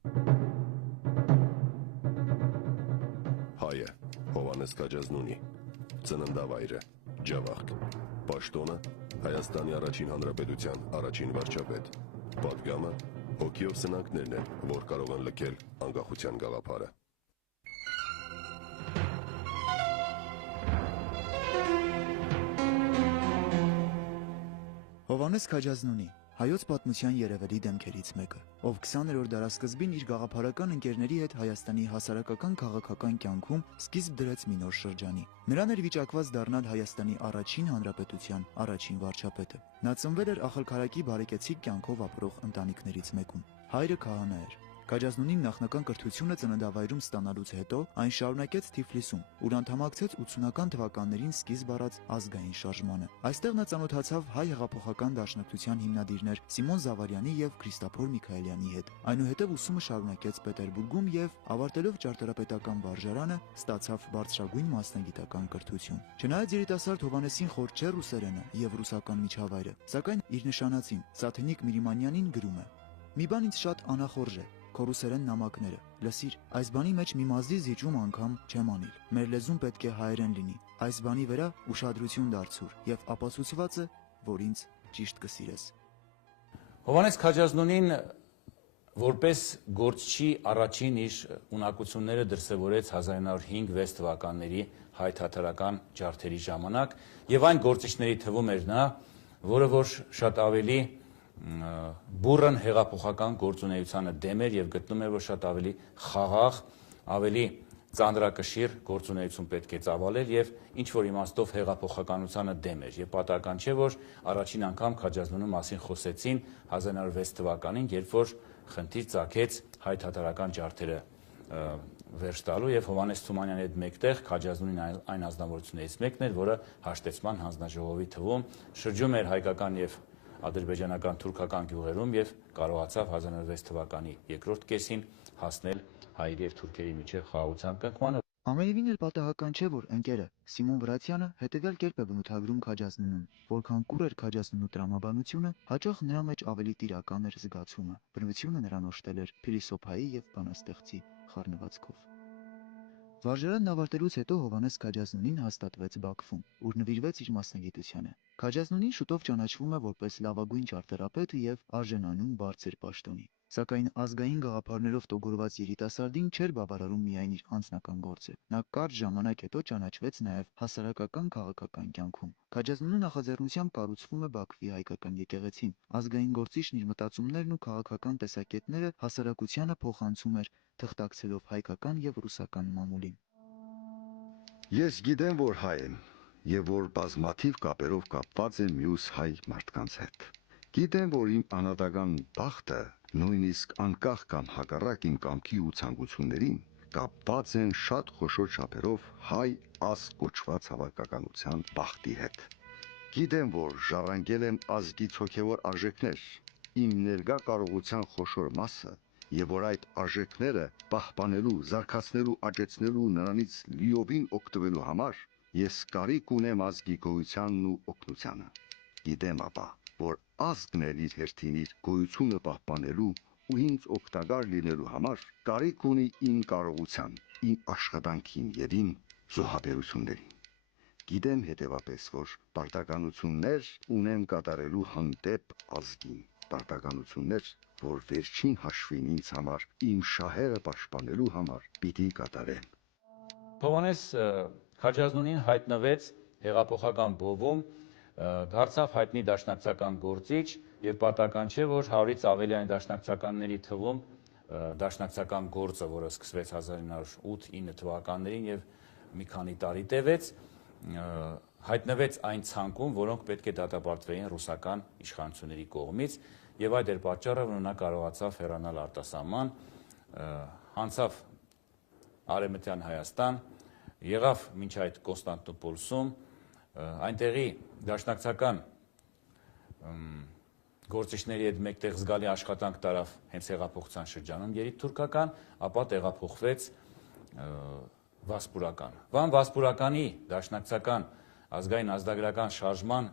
Հայը Հովհաննես Քաջազնունի, ծննդավայրը Ջավախք, պաշտոնը Հայաստանի Առաջին Հանրապետության առաջին վարչապետ, պատգամը հոգիով սնանկներն են, որ կարող են լքել անկախության գաղափարը։ Հովհաննես Քաջազնունի, հայոց պատմության երևելի դեմքերից մեկը, ով 20-րդ դարասկզբին իր գաղափարական ընկերների հետ Հայաստանի հասարակական քաղաքական կյանքում սկիզբ դրեց մի նոր շրջանի։ Նրան էր վիճակված դառնալ Հայաստանի առաջին հանրապետության առաջին վարչապետը։ Նա ծնվել էր ախալքարակի բարեկեցիկ կյանքով ապրող ընտանիքներից մեկում։ Հայրը քահանա էր։ Քաջազնունին նախնական կրթությունը ծննդավայրում ստանալուց հետո այն շարունակեց Թիֆլիսում, ուր անդամակցեց 80-ական թվականներին սկիզբ առած ազգային շարժմանը։ Այստեղ նա ծանոթացավ հայ հեղափոխական դաշնակցության հիմնադիրներ Սիմոն Զավարյանի եւ Քրիստափոր Միքայելյանի հետ։ Այնուհետև ուսումը շարունակեց Պետերբուրգում եւ ավարտելով ճարտարապետական վարժարանը ստացավ բարձրագույն մասնագիտական կրթություն։ Չնայած երիտասարդ Հովհաննեսին խոր չէր ռուսերենը եւ ռուսական միջավայրը, սակայն իր նշանածին Սաթենիկ Միրիմանյանին գրում է. «Մի բան ինձ շատ անախորժ է, քո ռուսերեն նամակները, լսիր, այս բանի մեջ մի մազդի զիջում անգամ չեմ անիլ, մեր լեզուն պետք է հայերեն լինի, այս բանի վրա ուշադրություն դարձուր եւ ապացուցված է, որ ինձ ճիշտ կսիրես»։ Հովհաննես Քաջազնունին որպես գործչի առաջին իր ունակությունները դրսևորեց 1905-6 թվականների հայ-թաթարական ջարդերի ժամանակ եւ այն գործիչների թվում էր նա, որը որ շատ ավելի բուրըն հեղափոխական գործունեությանը դեմ էր եւ գտնում էր, որ շատ ավելի խաղաղ, ավելի ծանրակշիռ գործունեություն պետք է ծավալել եւ ինչ որ իմաստով հեղափոխականությանը դեմ էր։ Եվ պատահական չէ, որ առաջին անգամ Քաջազնունու մասին խոսեցին 1906 թվականին, երբ որ խնդիր ծագեց հայ-թաթարական ջարդերը վերջ տալու եւ Հովհաննես Թումանյանի հետ մեկտեղ Քաջազնունին այն ազնվորություններից մեկն էր, որը հաշտեցման հանձնաժողովի թվում շրջում էր հայկական եւ ադրբեջանական թուրքական գյուղերում եւ կարողացավ 1906 թվականի երկրորդ կեսին հասնել հայերի եւ թուրքերի միջև խաղաղության կնքմանը։ Ամենևին էլ պատահական չէ, որ ընկերը Սիմոն Վրացյանը հետևյալ կերպ է բնութագրում Քաջազնունուն, որքան կուր էր Քաջազնունու տրամաբանությունը, հաճախ նրա մեջ ավելի տիրական էր զգացումը, բնությունը նրան օժտել էր փիլիսոփայի եւ բանաստեղծի խառնվածքով։ Վարժարանն ավարտելուց հետո Հովհաննես Քաջազնունին հաստատվեց Բաքվում, ուր նվիրվեց իր մասնագիտությանը։ Քաջազնունին շուտով ճանաչվում է որպես լավագույն ճարտարապետ եւ արժանանում բարձր պաշտոնի։ Սակայն ազգային գաղափարներով տոգորված երիտասարդին չէր բավարարում միայն իր անձնական գործը։ Նա կարճ ժամանակ հետո ճանաչվեց նաև հասարակական քաղաքական կյանքում։ Քաջազնունու նախաձեռնությամբ կառուցվում է Բաքվի հայկական եկեղեցին։ Ազգային գործիչն իր մտածումներն ու քաղաքական տեսակետները հասարակությանը փոխանցում էր, թղթակցելով հայկական եւ ռուսական մամուլին։ Ես գիտեմ, որ հայ եմ եւ որ բազմաթիվ կապերով կապված եմ մյուս հայ մարդկանց հետ։ Գիտեմ, որ իմ անհատական բախտը նույնիսկ անկախ կամ հակառակ իմ կամքի ու ցանկություններին կապված են շատ խոշոր չափերով հայ ազգ կոչված հավաքականության բախտի հետ։ Գիտեմ, որ ժառանգել եմ ազգի հոգևոր արժեքներ, իմ ներկա կարողության խոշոր մասը, եւ որ այդ արժեքները պահպանելու, զարգացնելու, աճեցնելու, նրանից լիովին օգտվելու համար ես կարիք ունեմ ազգի գոյությանն ու օգնությանը։ Գիտեմ ապա, որ ազգն էլ իր հերթին իր գոյությունը պահպանելու ու ինձ օգտակար լինելու համար կարիք ունի իմ կարողության, իմ աշխատանքին եւ իմ զոհաբերություններին։ Գիտեմ հետեւապես, որ պարտականություններ ունեմ կատարելու հանդեպ ազգին, պարտականություններ, որ վերջին հաշվին ինձ համար իմ շահերը պաշտպանելու համար պիտի կատարեմ։ Հովհաննես Քաջազնունին հայտնվեց հեղափոխական բովում, դարձավ հայտնի դաշնակցական գործիչ եւ պատահական չէ, որ 100-ից ավելի այն դաշնակցականների թվում դաշնակցական գործը, որը սկսվեց 1908-9 թվականներին եւ մի քանի տարի տևեց, հայտնվեց այն ցանկում, որոնք պետք է դատապարտվեին ռուսական իշխանությունների կողմից եւ այդ էր պատճառը, որ նա կարողացավ հեռանալ արտասահման, անցավ Արևմտյան Հայաստան, եղավ մինչ այդ Կոնստանտինոպոլսում, այնտեղի դաշնակցական գործիչների հետ մեկտեղ զգալի աշխատանք տարավ հենց հեղափոխության շրջանում երիտթուրքական, ապա տեղափոխվեց Վասպուրական։ Վան Վասպուրականի դաշնակցական ազգային ազգագրական շարժման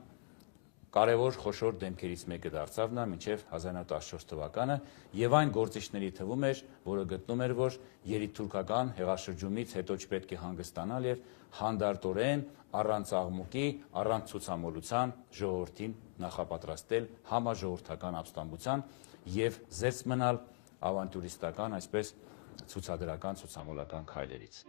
կարևոր խոշոր դեմքերից մեկը դարձավ նա մինչև 1914 թվականը եւ այն գործիչների թվում էր, որը գտնում էր, որ երիտթուրքական հեղաշրջումից հետո չպետք է հանգստանալ եւ հանդարտորեն առանց աղմուկի, առանց ցուցամոլության ժողովրդին նախապատրաստել համաժողովրդական ապստամբության եւ զերծ մնալ ավանտյուրիստական, այսպես ցուցադրական ցուցամոլական քայլերից։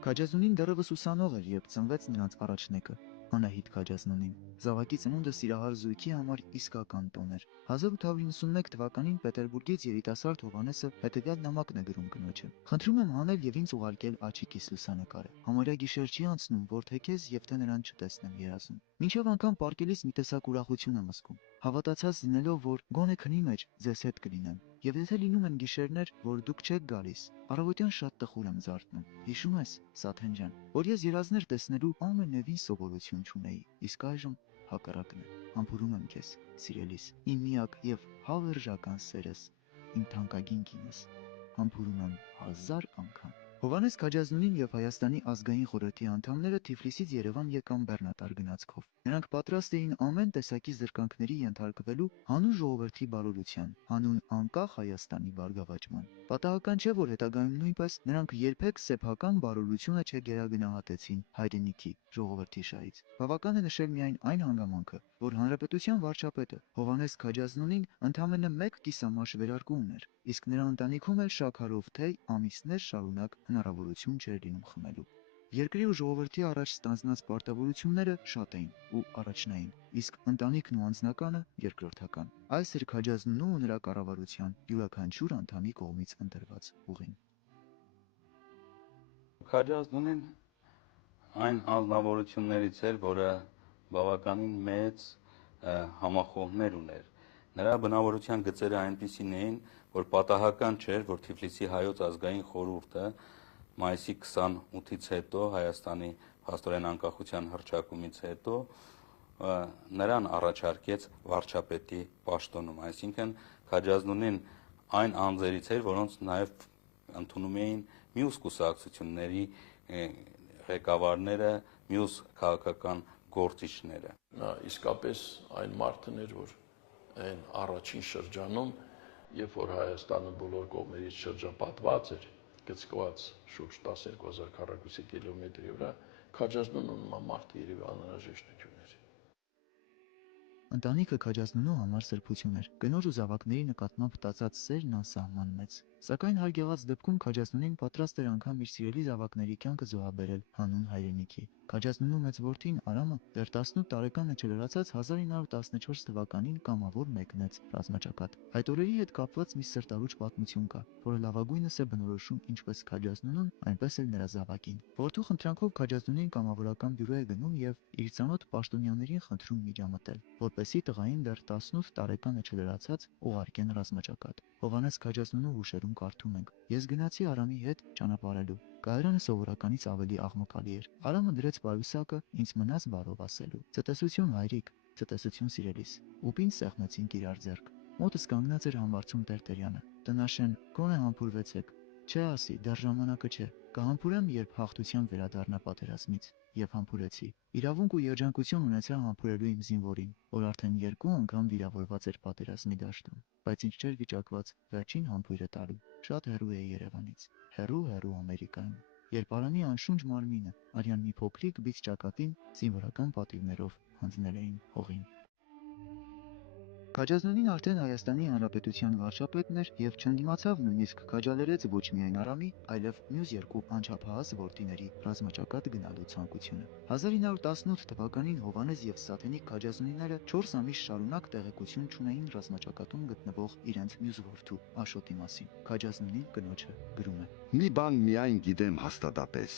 Քաջազնունին դեռևս ուսանող էր, երբ ծնվեց նրանց առաջնեկը՝ Անահիտ Քաջազնունին։ Զավակի ծնունդը սիրահար զույգի համար իսկական տոն էր։ 1891 թվականին Պետերբուրգից երիտասարդ Հովհաննեսը հետևյալ նամակն է գրում կնոջը. «Խնդրում եմ հանել եւ ինձ ուղարկել աչիկիս լուսանկարը։ Համարյա գիշեր չի անցնում, որ թե քեզ եւ թե նրան չտեսնեմ երազում։ Մինչև անգամ պարկելիս մի տեսակ ուրախություն եմ զգում, հավատացած լինելով, որ գոնե քնի մեջ ձեզ հետ կլինեմ։ Եվ եթե լինում են գիշերներ, որ դուք չեք գալիս, առավոտյան շատ տխուր եմ զարթնում։ Հիշում ես, Սաթեն ջան, որ ես երազներ տեսնելու ամենևին սովորություն չունեի, իսկ այժմ հակառակն է։ Համբուրում եմ քեզ, սիրելիս, իմ միակ եւ հավերժական սերս, իմ թանկագին կինս։ Համբուրում եմ 1000 անգամ»։ Հովհաննես Քաջազնունին եւ Հայաստանի ազգային խորհրդի անդամները Թիֆլիսից Երևան եկան բեռնատար գնացքով։ Նրանք պատրաստ էին ամեն տեսակի զրկանքների ենթարկվելու հանուն ժողովրդի բարօրության, հանուն անկախ Հայաստանի բարգավաճման։ Պատահական չէ, որ հետագայում նույնպես նրանք երբեք սեփական բարօրությունը չգերագնահատեցին հայրենիքի ժողովրդի շահից։ Բավական է նշել միայն այն հանգամանքը, որ հանրապետության վարչապետը Հովհաննես Քաջազնունին ընդամենը 1 կիսամաշ վերարկու ուներ, իսկ նրա ընտանիքում էլ շաքարով թեյ ամիսներ շարունակ հնարավորություն չէր լինում խմելու։ Երկրի ու ժողովրդի առաջ ստանձնած պարտավորությունները շատ էին ու առաջնային, իսկ ընտանիքն ու անձնականը երկրորդական։ Այս էր Քաջազնունու ու նրա կառավարության յուրաքանչյուր անդամի կողմից ընտրված ուղին։ Քաջազնունին այն անձնավորություններից էր, որը բավականին մեծ համախոհներ ուներ։ Նրա բնավորության գծերը այնպիսին էին, որ պատահական չէր, որ Թիֆլիսի հայոց ազգային խորհուրդը մայիսի 28-ից հետո Հայաստանի փաստորեն անկախության հռչակումից հետո նրան առաջարկեց վարչապետի պաշտոնում, այսինքն Քաջազնունին այն անձերից էր, որոնց նաև ընդունում էին մյուս կուսակցությունների ղեկավարները, մյուս քաղաքական գործիչները։ Նա իսկապես այն մարդն էր, որ այն առաջին շրջանում, երբ որ Հայաստանը բոլոր կողմերից շրջապատված էր, գծկված շուրջ 12000 քառակուսի կիլոմետրի վրա, Քաջազնունու նման մարդը երևի անհրաժեշտություն էր։ Ընտանիքը Քաջազնունու համար սրբություն էր։ Կնոջ ու զավակների նկատմամբ տածած սերն անսահման մեծ։ Սակայն հարգեղած դեպքում Քաջազնունին պատրաստ էր անգամ իր սիրելի զավակների կյանքը զոհաբերել հանուն հայրենիքի։ Քաջազնունու մեծ որդին Արամը դեռ 18 տարեկանը չլրացած 1914 թվականին կամավոր մեկնեց ռազմաճակատ։ Այդ օրերի հետ կապված մի սրտարուճ պատմություն կա, որը լավագույնս է բնորոշում ինչպես Քաջազնունուն, այնպես էլ նրա զավակին։ Որդու խնդրանքով Քաջազնունին կամավորական բյուրո է գնում եւ իր ծանոթ պաշտոնյաներին խնդրում միջամտել, որպեսզի տղային դեռ 18 տարեկանը չլրացած ուղարկեն ռազմաճակատ։ Հովհաննես Քաջազնունու հուշերում կարդում ենք. «Ես գնացի Արամի հետ ճանապարհելու։ Կայարանը սովորականից ավելի աղմկալի էր։ Արամը դրեց պայուսակը ինձ մնաց բարով ասելու. «Ցտեսություն հայրիկ, ցտեսություն սիրելիս»։ Ուպին սեղմեցինք իրար ձեռք։ Մոտս կանգնած էր Համբարձում Տերտերյանը։ Տնաշեն, գոնե համբուրվեցեք։ Չէ ասի, դեռ ժամանակը չէ։ Կհամբուրեմ, երբ հաղթությամբ վերադառնա պատերազմից։ Եվ համբուրեցի։ Իրավունք ու երջանկություն ունեցա համբուրելու իմ զինվորին, որ արդեն 2 անգամ վիրավորված էր պատերազմի դաշտում, բայց ինձ չէր վիճակված վերջին համբույրը տալու։ Շատ հեռու էի Երևանից, հեռու Ամերիկայում, երբ Արամի անշունչ մարմինը արյան մի փոքրիկ բիծ ճակատին զինվորական պատիվներով հանձնել էին հողին»։ Քաջազնունին արդեն Հայաստանի Հանրապետության վարչապետն էր եւ չընդդիմացավ նույնիսկ քաջալերեց ոչ միայն Արամի, այլև մյուս 2 անչափահաս որդիների ռազմաճակատ գնալու ցանկությունը։ 1918 թվականին Հովհաննես եւ Սաթենիկ Քաջազնունիները 4 ամիս շարունակ տեղեկություն չունեին ռազմաճակատում գտնվող իրենց մյուս որդու Աշոտի մասին։ Քաջազնունին կնոջը գրում է. Մի բան միայն գիտեմ հաստատապես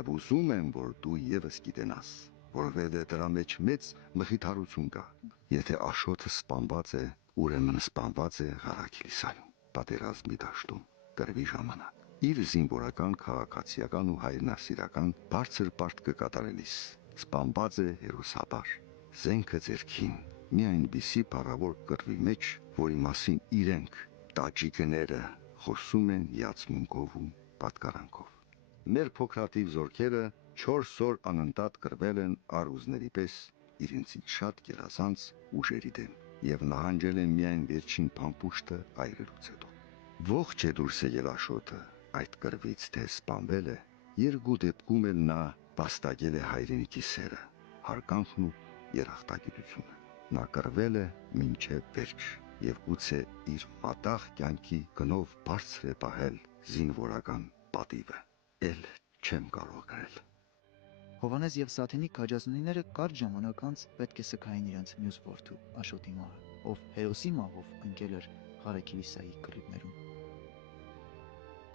եւ ուզում եմ, որ դու եւս գիտենաս, որովհետեւ դրա մեջ մեծ մխիթարություն կա։ Եթե Աշոտը սպանված է, ուրեմն սպանված է Ղարաքիլիսայում, պատերազմի դաշտում, կռվի ժամանակ։ Իր զինվորական, քաղաքացիական ու հայրենասիրական բարձր պարտքը կատարելիս սպանված է հերոսաբար, զենքը ձեռքին, մի այնպիսի փառավոր կռվի մեջ, որի մասին իրենք տաջիկները խոսում են հիացմունքով ու պատկարանքով։ Մեր փոքրաթիվ զորքերը 4 օր անընդհատ կռվել են առուզների պես իրենցից շատ գերազանց ուժերի դեմ եւ նահանջել են միայն վերջին փամփուշտը այրելուց հետո։ Ողջ է դուրս եկել Աշոտը այդ կրվից, թե սպանվել է, երկու դեպքում էլ նա վաստակել է հայրենիքի սերը, հարգանքն ու երախտագիտությունը։ Նա կրվել է մինչև վերջ եւ գուցե իր մատաղ կյանքի գնով բարձր է պահել զինվորական պատիվը։ Էլ չեմ կարող գրել։ Հովանես եւ Սաթենիկ քաջազնուները կարճ ժամանակ անց պետք է սքային իրենց մյուս որդու Աշոտի մահը, ով հերոսի մահով ընկել էր Ղարաքիլիսայի կռիվներում։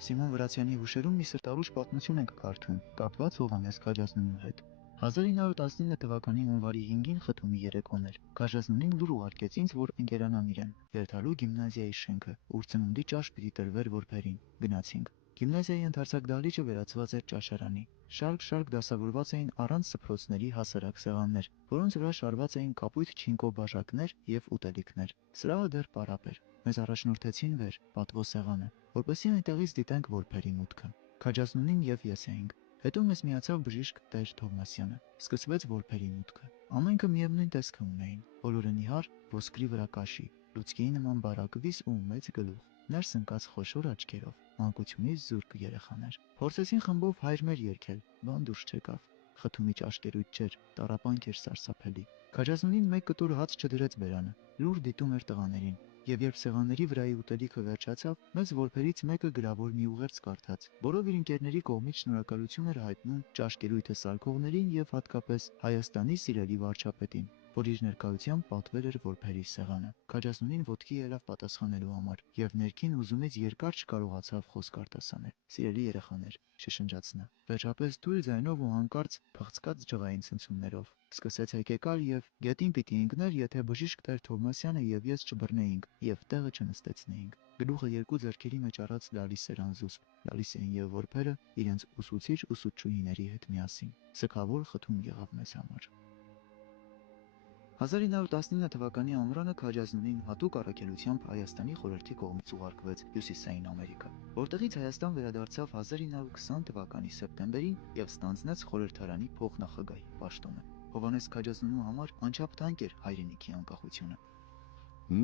Սիմոն Վրացյանի հուշերում մի սրտարուժ պատմություն ենք կարդում, կապված Հովանես քաջազնունու հետ։ 1919 թվականի հունվարի 5-ին խթումի երեկոն էր։ Քաջազնունին լուր ուղարկեց ինձ, որ ընկերանամ իրեն։ Երթալու գիմնազիայի շենքը, ուր ծնունդի ճաշ պիտի տրվեր որբերին։ Գնացինք։ Գիմնազիայի ընդարձակ դահլիճը վերածված էր ճաշարանի։ Շարք դասավորված էին առանց սփռոցների հասարակ սեղաններ, որոնց վրա շարված էին կապույտ չինկո բաժակներ եւ ուտելիքներ։ Սրահը դեռ պարապ էր։ Մեզ առաջնորդեցին վեր, պատվո սեղանը, որպեսզի այնտեղից դիտենք որբերի մուտքը։ Քաջազնունին եւ ես էինք։ Հետո մեզ միացավ բժիշկ Տեր Թովմասյանը։ Սկսվեց որբերի մուտքը։ Ամենքը միևնույն տեսքը ունեին։ Բոլորը նիհար, ոսկրի վրա կաշի, լուցկիի նման բարակ վիզ ու մեծ գլուխ, ներս ընկած խոշոր աչքերով, մանկությունից զուրկ երեխաներ։ Փորձեցին խմբով հայր մեր երգել, բան դուրս չեկավ։ Խթումի ճաշկերույթ չէր, տառապանք էր սարսափելի։ Քաջազնունին մեկ կտոր հաց չդրեց բերանը, լուր դիտում էր տղաներին։ Եվ երբ սեղանների վրայի ուտելիքը վերջացավ, մեզ որբերից մեկը գրավոր մի ուղերձ կարդաց, որով իր ընկերների կողմից շնորհակալություն էր հայտնում ճաշկերույթը սարքողներին եւ հատկապես Հայաստանի սիրելի վարչապետին, որ իր ներկայությամբ պատվել էր որբերի սեղանը։ Քաջազնունին ոտքի ելավ պատասխանելու համար եւ ներքին հուզումից երկար չկարողացավ խոսք արտասանել։ Սիրելի երեխաներ, շշնջաց նա, վերջապես թույլ ձայնով ու հանկարծ փղծկած ջղային ցնցումներով սկսեց հեկեկալ եւ գետին պիտի ընկներ, եթե բժիշկ Տեր Թովմասյանը եւ ես չբռնեինք եւ տեղը չնստեցնեինք։ Գլուխը երկու ձեռքերի մեջ առած լալիս էր անզուսպ, լալիս էին եւ որբերը իրենց ուսուցիչ ուսուցչուհիների հետ միասին։ Սքավոր խթում եղավ մեզ համար։ 1919 թվականի ամռանը Քաջազնունին հատուկ առաքելությամբ Հայաստանի խորհրդի կողմից ուղարկվեց Հյուսիսային Ամերիկա, որտեղից Հայաստան վերադարձավ 1920 թվականի սեպտեմբերին եւ ստանձնեց խորհրդարանի փոխնախագահի պաշտոնը։ Հովանես Քաջազնունու համար անչափ թանկ էր հայրենիքի անկախությունը։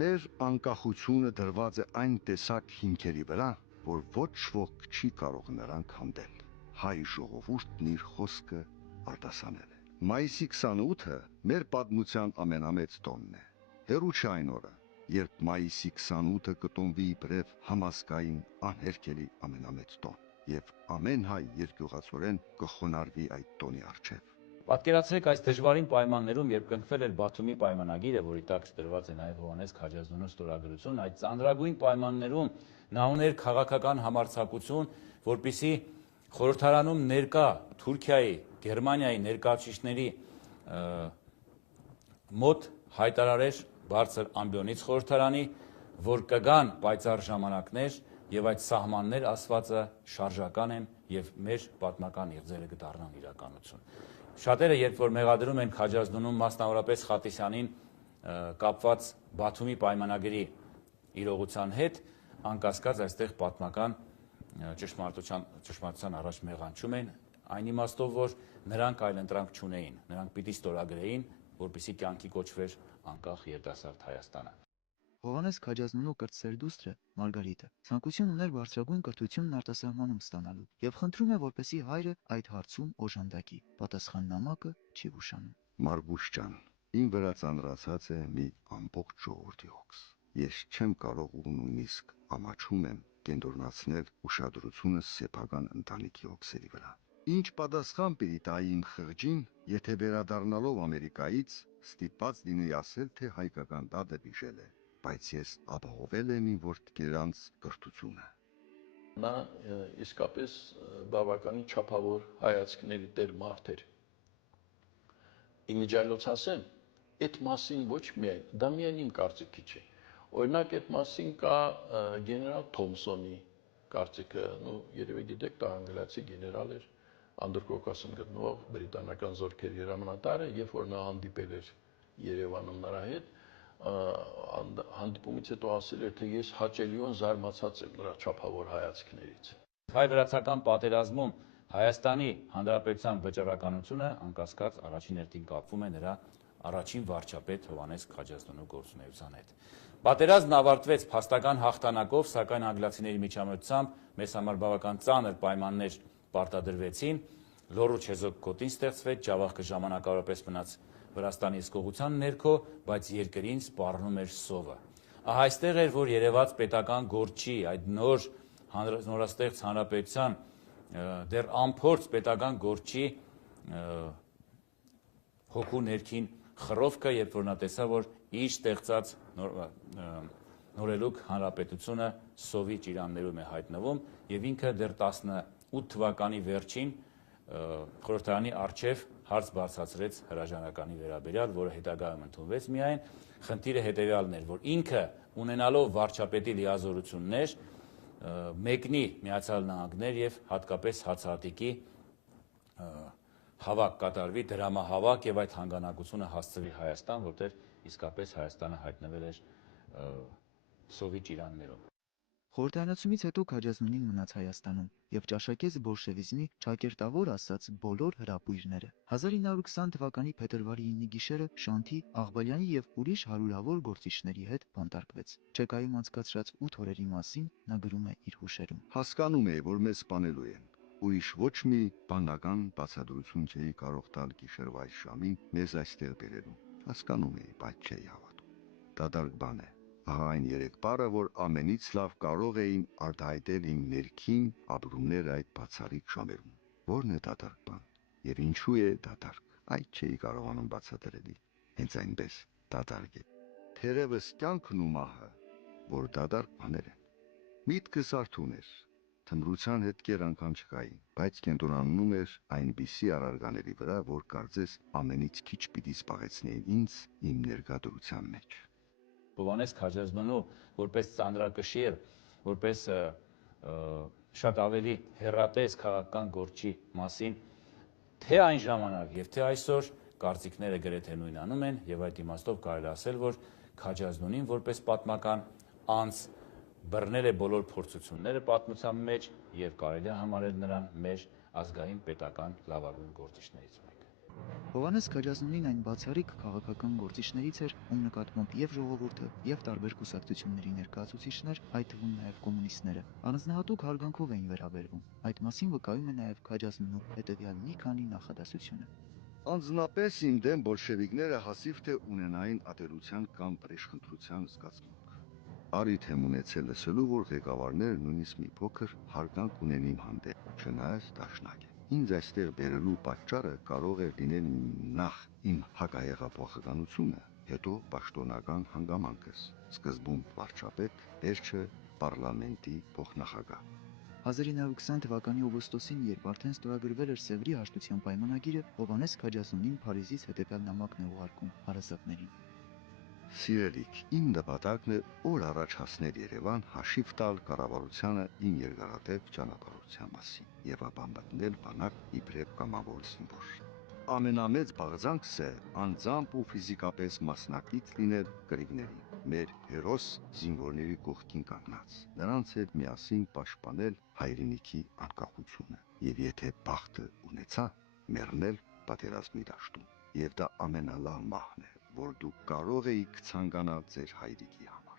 Մեր անկախությունը դրված է այն տեսակ հիմքերի վրա, որ ոչ ոք չի կարող նրան քանդել։ Հայ ժողովուրդն իր խոսքը արտասանել է։ Մայիսի 28-ը մեր պատմության ամենամեծ տոնն է։ Հերու չէ այն օրը, երբ մայիսի 28-ը կտոնվի իբրև համազգային անհերքելի ամենամեծ տոն, եւ ամեն հայ երկյուղացորեն կխոնարհվի այդ տոնի առջև։ Պատկերացրեք այս դժվարին պայմաններում, երբ կնքվել էր Բաթումի պայմանագիրը, որի տակ դրված է նաև Հովանես Քաջազնունու ստորագրություն, այդ ծանրագույն պայմաններում նա ուներ քաղաքական համարձակություն, որպիսի խորհրդարանում ներկա Թուրքիայի, Գերմանիայի ներկայացուցիչների մոտ հայտարարեր բարձր ամբիոնից խորհրդարանի, որ կգան պայծառ ժամանակներ եւ այդ սահմաններ ասվածը շարժական են եւ մեր պատմական իղձերը կդառնան իրականություն։ Շատերը, երբ որ մեղադրում են Քաջազնունուն, մասնավորապես Խատիսյանին, կապված Բաթումի պայմանագրի իրողության հետ, անկասկած այստեղ պատմական ճշմարտության առաջ մեղանչում են, այն իմաստով, որ նրանք այլ ընտրանք չունեին, նրանք պիտի ստորագրեին, որպեսզի կյանքի կոչվեր անկախ երիտասարդ Հայաստանը։ Հովանես Քաջազնունու կրտսեր դուստրը Մարգարիտը ցանկություն ուներ բարձրագույն կրթությունն արտասահմանում ստանալու եւ խնդրում է, որպեսզի հայրը այդ հարցում օժանդակի։ Պատասխան նամակը չի ուշանում։ Մարգուշ ջան, իմ վրա ծանրացած է մի ամբողջ ժողովրդի հոգս։ Ես չեմ կարող ու նույնիսկ ամաչում եմ կենտրոնացնել ուշադրությունը սեփական ընտանիքի հոգսերի վրա։ Ինչ պատասխան պիտի տայի իմ խղճին, եթե վերադառնալով Ամերիկայից ստիպված լինի ասել, թե հայկական տատը բիժել է, բայց ես ապահովել եմ իմ որդիներանց կրթությունը։ Նա իսկապես բավականին չափավոր հայացքների տեր մարդ էր։ Իմիջիայլոց ասեմ, այդ մասին ոչ միայն, դա միայն իմ կարծիքի չէ։ Օրինակ այդ մասին կա գեներալ Թոմսոնի կարծիքը, երևի գիտեք, դա անգլիացի գեներալ էր, Անդրկովկասում գտնվող բրիտանական զորքերի հրամանատարը, երբ որ նա հանդիպել էր Երևանում նրա հետ, հանդիպումից հետո ասել էր, թե ես հաճելիորեն զարմացած եմ նրա չափավոր հայացքներից։ Հայ-վրացական պատերազմում Հայաստանի Հանրապետության վճռականությունը անկասկած առաջին հերթին կապվում է նրա առաջին վարչապետ Հովհաննես Քաջազնունու գործունեության հետ։ Պատերազմն ավարտվեց փաստական հաղթանակով, սակայն անգլիացիների միջամտությամբ մեզ համար բավական ծանր պայմաններ պարտադրվեցին, լոռու չեզոք գոտին ստեղծվեց, Ջավախքը ժամանակավորապես մնաց Վրաստանի հսկողության ներքո, բայց երկրին սպառնում էր սովը։ Ահա այստեղ էր, որ երևաց պետական գործչի, այդ նորաստեղծ հանրապետության դեռ անփորձ պետական գործչի հոգու ներքին խռովքը, երբ որ նա տեսավ, որ իր ստեղծած նորելուկ հանրապետությունը սովի ճիրաններում է հայտնվում, եւ ինքը դեռ 18 թվականի վերջին խորհրդարանի առջև հարց բարձրացրեց հրաժարականի վերաբերյալ, որը հետագայում ընդունվեց միայն։ Խնդիրը հետևյալն էր, որ ինքը ունենալով վարչապետի լիազորություններ մեկնի Միացյալ Նահանգներ եւ հատկապես հացահատիկի հավաք կատարվի, դրամահավաք եւ այդ հանգանակությունը հասցվի Հայաստան, որտեղ իսկապես Հայաստանը հայտնվել էր սովի ճիրաններում։ Խորհրդարանացումից հետո Քաջազնունին մնաց Հայաստանում եւ ճաշակեց բոլշևիզմի ճակերտավոր ասած բոլոր հրապույրները։ 1920 թվականի փետրվարի 9-ի գիշերը Շանթի, Աղբալյանի եւ ուրիշ հարյուրավոր գործիչների հետ բանտարկվեց։ Չեկայում անցկացրած 8 օրերի մասին նա գրում է իր հուշերում. Հասկանում էի, որ մեզ սպանելու են։ Ուրիշ ոչ մի բանական բացատրություն չէի կարող տալ գիշերվա այս ժամին մեզ այստեղ բերելու։ Հասկանում էի, բայց չէի հավատում։ Դատարկ բան է։ Ահա այն երեք բառը, որ ամենից լավ կարող էին արտահայտել իմ ներքին ապրումները այդ բացառիկ ժամերում։ Որն է դատարկ բան։ Եվ ինչու է դատարկ։ Այդ չէի կարողանում բացատրել։ Հենց այնպես դատարկ է։ Թերևս կյանքն ու մահը, որ դատարկ բաներ են։ Միտքս արթուն էր։ Թմրության հետքեր անգամ չկային, բայց կենտրոնանում էր այնպիսի առարկաների վրա, որ կարծես ամենից քիչ պիտի սպաղեցնեին ինձ իմ ներկայության մեջ։ Հովհաննես Քաջազնունու որպես ծանրակշիռ, որպես շատ ավելի հեռատես քաղաքական գործի մասին թե այն ժամանակ եւ թե այսօր կարծիքները գրեթե նույնանում են եւ այդ իմաստով կարելի ասել, որ Քաջազնունին որպես պատմական անձ բռնել է բոլոր փորձությունները պատմության մեջ եւ կարելի է համարել նրան մեր ազգային պետական լավագույն գործիչներից մեկը։ Հովհաննես Քաջազնունին այն բացառիկ քաղաքական գործիչներից էր, ում նկատմամբ եւ ժողովուրդը, եւ տարբեր կուսակցությունների ներկայացուցիչներ, այդ թվում նաեւ կոմունիստները, առանձնահատուկ հարգանքով էին վերաբերվում։ Այդ մասին վկայում է նաեւ Քաջազնունու հետեւյալ մի քանի նախադասությունը։ Անձնապես իմ դեմ բոլշևիկները հասիվ թե ունենային ատելության կամ բռեշխնդրության զգացմունք։ Առիթ եմ ունեցել լսելու, որ ղեկավարները նույնիսկ մի փոքր հարգանք ունեն իմ հանդեպ, չնայած դաշնակ է։ Ինձ այստեղ բերելու պատճառը կարող է լինել նախ իմ հակահեղափոխականությունը, հետո պաշտոնական հանգամանքս, սկզբում վարչապետ, վերջը պարլամենտի փոխնախագահ։ 1920 թվականի օգոստոսին, երբ արդեն ստորագրվել էր Սևրի հաշտության պայմանագիրը, Հովհաննես Քաջազնունին Փարիզից հետևյալ նամակն է ուղարկում հարազատներին։ Սիրելիք, իմ նպատակն է օր առաջ հասնել Երևան, հաշիվ տալ կառավարությանը իմ երկարատև ճանապարհության մասին եւ ապա մտնել բանակ իբրև կամավոր զինվոր։ Ամենամեծ բաղձանքս է անձամբ ու ֆիզիկապես մասնակից լինել կռիվներին, մեր հերոս զինվորների կողքին կանգնած, նրանց հետ միասին պաշտպանել հայրենիքի անկախությունը եւ եթե բախտը ունեցա, մեռնել պատերազմի դաշտում։ Եվ դա ամենալավ մահն է, որ դուք կարող էիք ցանկանալ ձեր հայրիկի համար։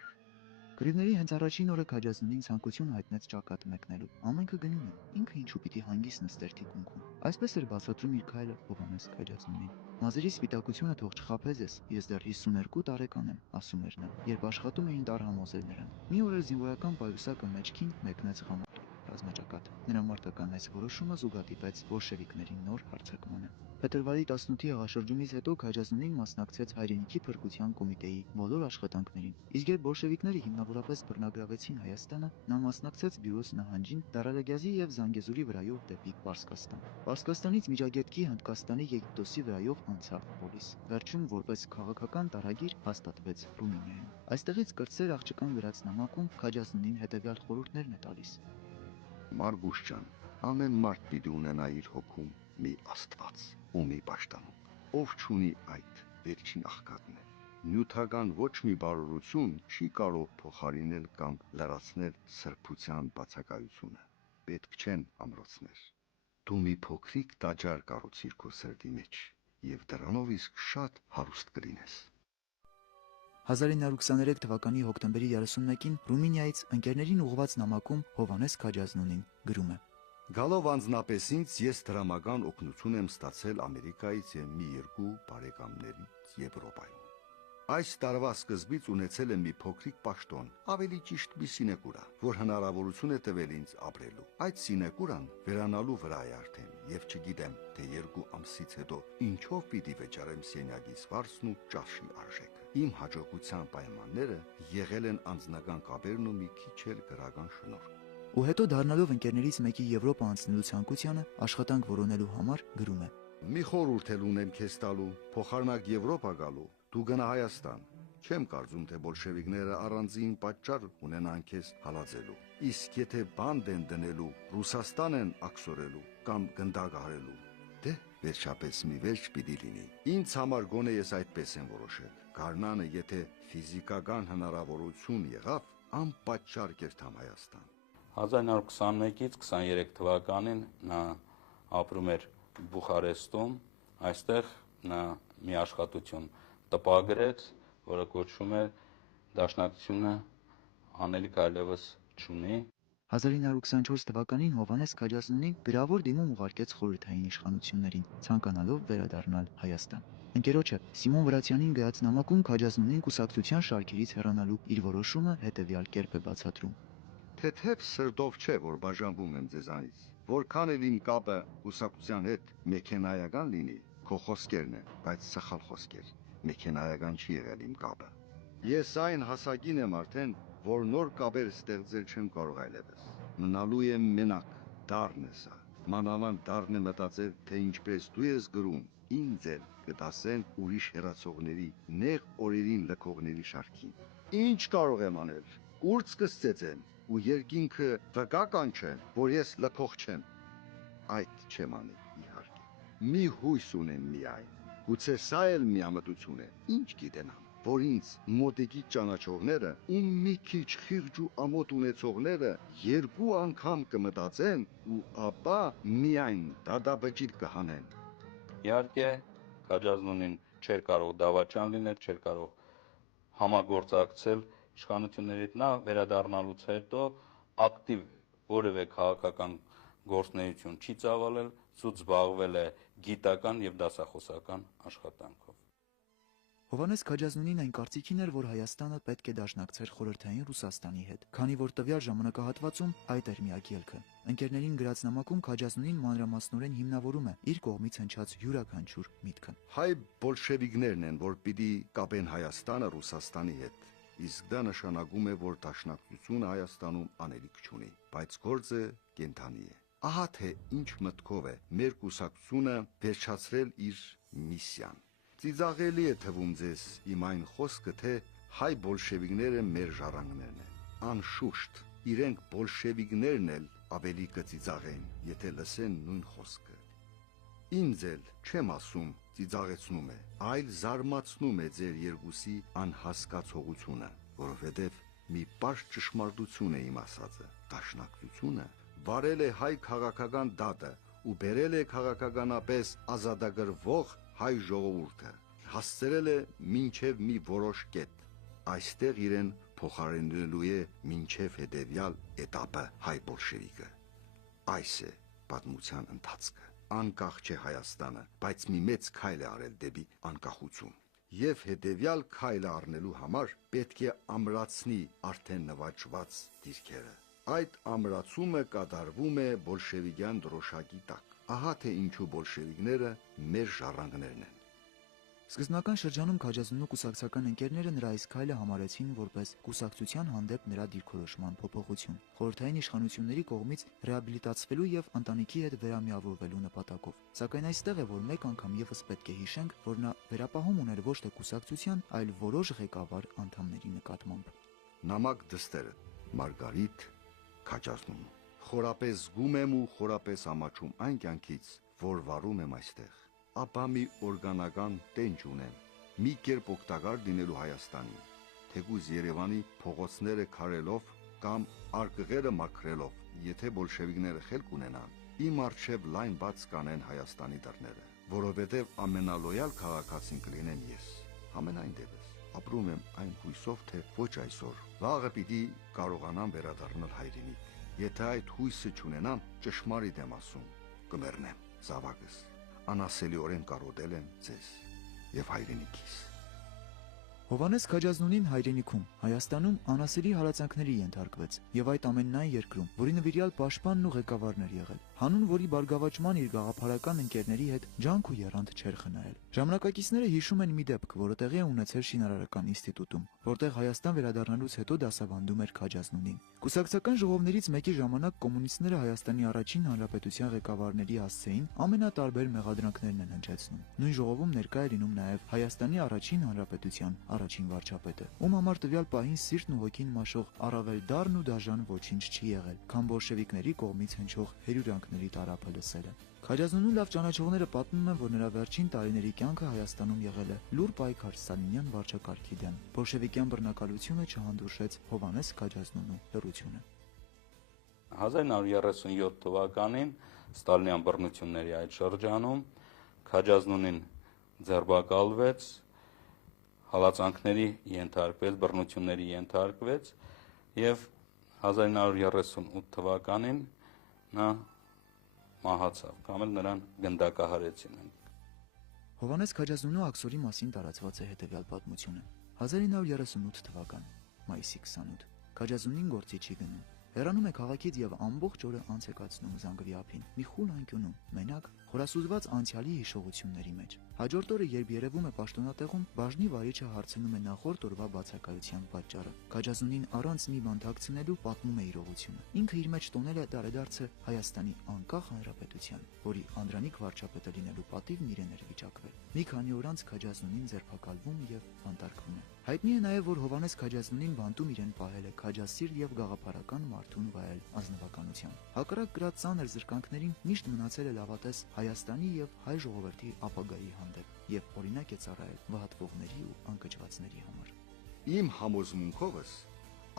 Կռիվների հենց առաջին օրը Քաջազնունին ցանկություն հայտնեց ճակատ մեկնելու։ Ամենքը գնում են, ինքը ինչու պիտի հանգիստ նստեր թիկունքում։ Այսպես էր բացատրում իր քայլը Հովհաննես Քաջազնունին։ Մազերի սպիտակությունը թող չխաբե ձեզ, ես դեռ 52 տարեկան եմ, ասում էր նա, երբ աշխատում էին տարհամոզել նրան։ Մի օր էլ զինվորական պայուսակը մեջքին մեկնեց խամատում ռազմաճակատ։ Նրա մարտական այս որոշումը զուգադիպեց բոլշևիկների նոր հարձակմանը։ Փետրվարի 18-ի հեղաշրջումից հետո Քաջազնունին մասնակցեց հայրենիքի փրկության կոմիտեի բոլոր աշխատանքներին։ Իսկ երբ բոլշևիկները հիմնավորապես բռնագրավեցին Հայաստանը, նա մասնակցեց Բյուրոս նահանջին Դարալեգյազի եւ Զանգեզուրի վրայով դեպի Պարսկաստան։ Պարսկաստանից Միջագետքի, Հնդկաստանի, Եգիպտոսի վրայով անցավ Պոլիս։ Վերջում որպես քաղաքական տարագիր հաստատվեց Ռումինիայում։ Այստեղից կրտսեր աղջկան գրած նամակում Քաջազնունին հետևյալ խորհուրդներն է տալիս. Մարգուս ջան, ամեն մարդ պիտի ունենա իր հոգում մի աստված ու մի պաշտպան, ով չունի այդ վերջին աղքատն է։ Նյութական ոչ մի բարօրություն չի կարող փոխարինել կամ լրացնել սրբության բացակայությունը։ Պետք չեն ամրոցներ։ Դու մի փոքրիկ տաճար կառուցիր քո սրտի մեջ եւ դրանով իսկ շատ հարուստ կլինես։ 1923 թվականի հոկտեմբերի 31-ին Ռումինիայից ընկերներին ուղղված նամակում Հովհաննես Քաջազնունին գրում է. Գալով անձնապես ինձ ես դրամական օգնություն եմ ստացել Ամերիկայից եւ մի երկու բարեկամներից Եվրոպայում։ Այս տարվա սկզբից ունեցել եմ մի փոքրիկ պաշտոն, ավելի ճիշտ մի սինեկուրա, որ հնարավորություն է տվել ինձ ապրելու։ Այդ սինեկուրան վերանալու վրա է արդեն եւ չգիտեմ, թե 2 ամսից հետո ինչով պիտի վճարեմ սենյակից վարձն ու ճաշի արժեքը։ Իմ հաջողության պայմանները եղել են անձնական կապերն ու մի քիչ էլ գրական շնորհ։ Ու հետո դառնալով ընկերներից մեկի Եվրոպա անցնելու ցանկությանը աշխատանք որոնելու համար գրում է. Մի խորհուրդ էլ ունեմ քեզ տալու, փոխարինակ Եվրոպա գալու, դու գնա Հայաստան։ Չեմ կարծում, թե բոլշևիկները առանձին պատճառ ունենան քեզ հալածելու։ Իսկ եթե բանդ են դնելու, Ռուսաստան են աքսորելու կամ գնդակահարելու, դե վերջապես մի վերջ պիտի լինի։ Ինձ համար գոնե ես այդպես եմ որոշել։ Գարնանը, եթե ֆիզիկական հնարավորություն եղավ, անպատճառ կերտամ Հայաստան։ 1921-ից 23 թվականին նա ապրում էր Բուխարեստում, այստեղ նա մի աշխատություն տպագրեց, որը կոչվում է Դաշնակցությունը անելիք այլևս չունի։ 1924 թվականին Հովհաննես Քաջազնունին գրավոր դիմում ուղարկեց խորհրդային իշխանություններին, ցանկանալով վերադառնալ Հայաստան։ Ընկերոջը Սիմոն Վրացյանին գրած նամակում Քաջազնունին կուսակցության շարքերից հեռանալու իր որոշումը հետևյալ կերպ է բացատրում. Թեթև սրտով չէ, որ բաժանվում եմ ձեզանից, որքան էլ իմ կապը կուսակցության հետ մեքենայական լինի, քո խոսքերն են, բայց սխալ խոսքեր, մեքենայական չի եղել իմ կապը։ Ես այն հասակին եմ արդեն, որ նոր կապեր ստեղծել չեմ կարող այլևս։ Մնալու եմ մենակ, դառն է սա։ Մանավանդ դառն է մտածել, թե ինչպես դու ես գրում, ինձ էլ կդասեն ուրիշ հեռացողների, նեղ օրերին լքողների շարքին։ Ինչ կարող եմ անել։ Կուրծ կսծեցեմ ու երկինքը վկա կանչեմ, որ ես լքող չեմ։ Այդ չեմ անել իհարկե։ Մի հույս ունեմ միայն։ Գուցե սա էլ միամտություն է։ Ինչ գիտենամ, որ ինձ մոտիկի ճանաչողները ու մի քիչ խիղճ ու ամոթ ունեցողները 2 անգամ կմտածեն ու ապա միայն դադաբջիջ կհանեն։ Իհարկե, Քաջազնունին չէր կարող դավաճան լինել, չէր կարող համագործակցել իշխանությունների հետ։ Նա վերադառնալուց հետո ակտիվ որևէ քաղաքական գործունեություն չի ծավալել, զուտ զբաղվել է գիտական եւ դասախոսական աշխատանքով։ Հովհաննես Քաջազնունին այն կարծիքին էր, որ Հայաստանը պետք է դաշնակցեր խորհրդային Ռուսաստանի հետ, քանի որ տվյալ ժամանակահատվածում այդ էր միակ ելքը։ Ընկերներին գրած նամակում Քաջազնունին մանրամասնորեն հիմնավորում է իր կողմից հնչած յուրաքանչյուր միտքը։ Հայ բոլշևիկներն են, որ պիտի կապեն Հայաստանը Ռուսաստանի հետ։ Իսկ դա նշանակում է, որ դաշնակցությունը Հայաստանում անելիք չունի, բայց գործը կենթանի է։ Ահա թե ինչ մտքով է մեր կուսակցությունը վերջացրել իր միսիան։ Ծիծաղելի է թվում ձեզ իմ այն խոսքը, թե հայ բոլշևիկները մեր ժառանգներն են։ Անշուշտ, իրենք բոլշևիկներն էլ ավելի կծիծաղեն, եթե լսեն նույն խոսքը։ Ինձ էլ չեմ ասում ծիծաղեցնում է, այլ զարմացնում է ձեր երկուսի անհասկացողությունը, որովհետև մի պարզ ճշմարտություն է իմ ասածը։ Դաշնակցությունը վարել է հայ քաղաքական դատը ու բերել է քաղաքականապես ազատագրվող հայ ժողովուրդը, հասցրել է մինչև մի որոշ կետ։ Այստեղ իրեն փոխարինելու է մինչև հետևյալ էտապը հայ բոլշևիկը։ Այս է պատմության ընթացքը։ Անկախ չէ Հայաստանը, բայց մի մեծ քայլ է արել դեպի անկախություն։ Եվ հետևյալ քայլը առնելու համար պետք է ամրացնի արդեն նվաճված դիրքերը։ Այդ ամրացումը կատարվում է բոլշևիկյան դրոշակի տակ։ Ահա թե ինչու բոլշևիկները մեր ժառանգներն են։ Սկզբնական շրջանում Քաջազնունու կուսակցական ընկերները նրա այս քայլը համարեցին որպես կուսակցության հանդեպ նրա դիրքորոշման փոփոխություն, խորհրդային իշխանությունների կողմից ռեաբիլիտացվելու եւ ընտանիքի հետ վերամիավորվելու նպատակով։ Սակայն այստեղ է, որ մեկ անգամ եւս պետք է հիշենք, որ նա վերապահում ուներ ոչ թե կուսակցության, այլ որոշ ղեկավար անդամների նկատմամբ։ Նամակ դստերը Մարգարիտ Քաջազնուն։ Խորապես զգում եմ ու խորապես ամաչում այն կյանքից, որ վարում եմ այստեղ։ Ապա մի օրգանական տենչ ունեմ, մի կերպ օգտակար լինելու Հայաստանին, թեկուզ Երևանի փողոցները քարելով կամ արկղերը մաքրելով, եթե բոլշևիկները խելք ունենան, իմ առջև լայն բաց կանեն Հայաստանի դռները, որովհետև ամենալոյալ քաղաքացին կլինեմ ես։ Ամենայն դեպս ապրում եմ այն հույսով, թե ոչ այսօր, վաղը պիտի կարողանամ վերադառնալ հայրենիք։ Եթե այդ հույսը չունենամ, ճշմարիտ եմ ասում, կմեռնեմ, զավակս, անասելիորեն կարոտել եմ ձեզ եւ հայրենիքիս։ Հովհաննես Քաջազնունին հայրենիքում Հայաստանում անասելի հալածանքների ենթարկվեց եւ այդ ամենն այն երկրում, որի նվիրյալ պաշտպանն ու ղեկավարն էր եղել, հանուն որի բարգավաճման իր գաղափարական ընկերների հետ ջանք ու եռանդ չէր խնայել։ Ժամանակակիցները հիշում են մի դեպք, որը տեղի է ունեցել Շինարարական ինստիտուտում, որտեղ Հայաստան վերադառնալուց հետո դասավանդում էր Քաջազնունին։ Կուսակցական ժողովներից մեկի ժամանակ կոմունիստները Հայաստանի առաջին հանրապետության ղեկավարների հասցեին ամենատարբեր մեղադրանքներն են հնչեցնում։ Նույն ժողովում ներկա է լինում նաեւ Հայաստանի առաջին հանրապետության առաջին վարչապետը, ում համար տվյալ պահին սիրտն ու հոգին մաշող առավել դառն ու դաժան ոչինչ չի եղել, քան բոլշևիկների կողմից հնչող հերյուրանքների տարափը լսելը։ Քաջազնունու լավ ճանաչողները պատմում են, որ նրա վերջին տարիների կյանքը Հայաստանում եղել է լուր պայքար ստալինյան վարչակարգի դեմ։ Բոլշևիկյան բռնակալությունը չհանդուրժեց Հովհաննես Քաջազնունու լռությունը։ 1937 թվականին ստալինյան բռնությունների այդ շրջանում Քաջազնունին ձերբակալվեց, հալածանքների ենթարկվեց, բռնությունների ենթարկվեց եւ 1938 թվականին նա մահացավ, կամ էլ նրան գնդակահարեցին։ Հովհաննես Քաջազնունու աքսորի մասին տարածված է հետևյալ պատմությունը։ 1938 թվական, մայիսի 28, Քաջազնունին գործի չի գնում։ Հեռանում է քաղաքից եւ ամբողջ օրը անց է կացնում զանգվի ափին, մի խուլ անկյունում, մենակ, խորասուզված անցյալի հիշողությունների մեջ։ Հաջորդ օրը, երբ երևում է պաշտոնատեղում, բաժնի վարիչը հարցնում է նախորդ օրվա բացակայության պատճառը։ Քաջազնունին առանց մի բան թաքցնելու պատմում է իրողությունը։ Ինքը իր մեջ տոնել է տարեդարձը Հայաստանի անկախ հանրապետության, որի անդրանիկ վարչապետը լինելու պատիվն իրեն էր վիճակվել։ Մի քանի օր անց Քաջազնունին ձերբակալվում եւ բանտարկվում է։ Հայտնի է նաեւ, որ Հովհաննես Քաջազնունին բանտում իրեն պահել է քաջասիրտ եւ գաղափարական մարդուն վայել ազնվականության։ Հակառակ գրած ծանր զրկանքներին միշտ մնացել է լավատես Հայաստանի եւ հայ ժողովրդի ապագայի հանդեպ եւ օրինակ է ծառայել վհատվողների ու անկճվածների համար։ Իմ համոզմունքովս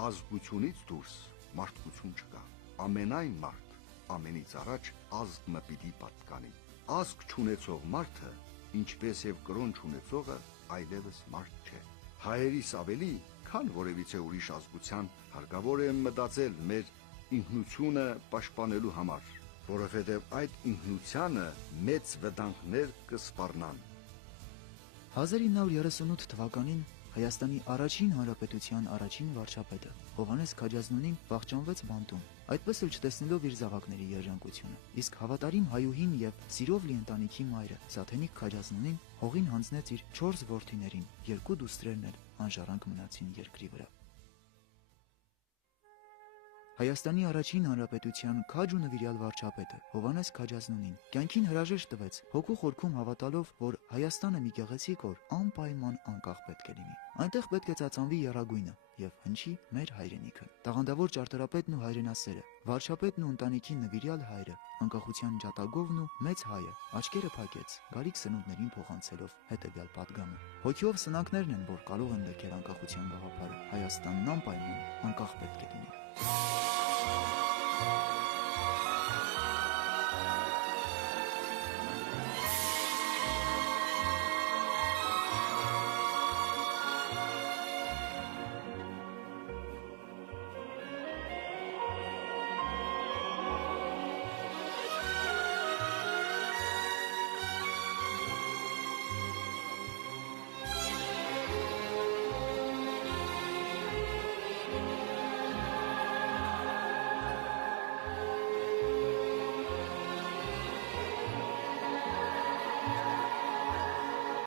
ազգությունից դուրս մարդկություն չկա։ Ամենայն մարդ ամենից առաջ ազգը պիտի պատկանի։ Ազգ չունեցող մարդը, ինչպես եւ կրոն չունեցողը, այլևս մարդ չէ։ Հայերիս ավելի, քան որևիցե ուրիշ ազգության հարկավոր է մտածել մեր ինքնությունը պաշտպանելու համար, որովհետև այդ ինքնությանը մեծ վտանգներ կսպառնան։ 1938 թվականին Հայաստանի առաջին հանրապետության առաջին վարչապետը Հովհաննես Քաջազնունին վախճանվեց բանտում, այդպես էլ չտեսնելով իր զավակների երջանկությունը։ Իսկ հավատարիմ հայուհին եւ սիրով լի ընտանիքի մայրը Սաթենիկ Քաջազնունին հողին հանձնեց իր 4 որդիներին, 2 դուստրերն էլ անժառանգ մնացին երկրի վրա։ Հայաստանի առաջին հանրապետության քաջ ու նվիրյալ վարչապետը Հովհաննես Քաջազնունին կյանքին հրաժեշտ տվեց, հոգու խորքում հավատալով, որ Հայաստանը մի գեղեցիկ օր անպայման անկախ պետք է լինի։ Այնտեղ պետք է ծածանվի եռագույնը եւ հնչի մեր հայրենիքը։ Տաղանդավոր ճարտարապետն ու հայրենասերը, վարչապետն ու ընտանիքի նվիրյալ հայրը, անկախության ջատագովն ու մեծ հայը աչքերը փակեց, գալիք սնունդներին փոխանցելով հետեւյալ պատգամը։ Հոգիով սնանքներն են, որ կարող են լքել անկախության գաղափարը։ Հայաստանն անպայման անկախ պետք է լինի։